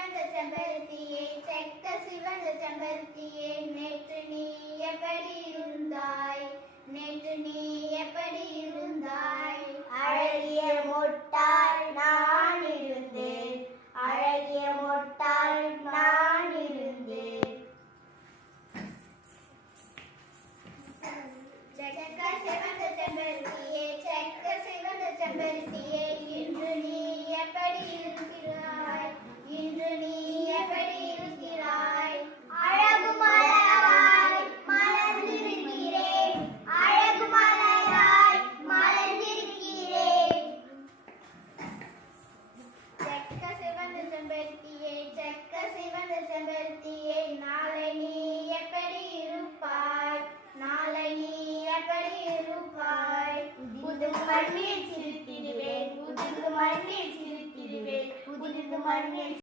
சிவந்த செம்பருத்தியே செக்க சிவந்த செம்பருத்தியே பாய் உதிர்ந்து மண்ணில் சிரித்திடுவேன். உதிர்ந்து மண்ணில் சிரித்திடுவேன். உதிர்ந்து மண்ணில்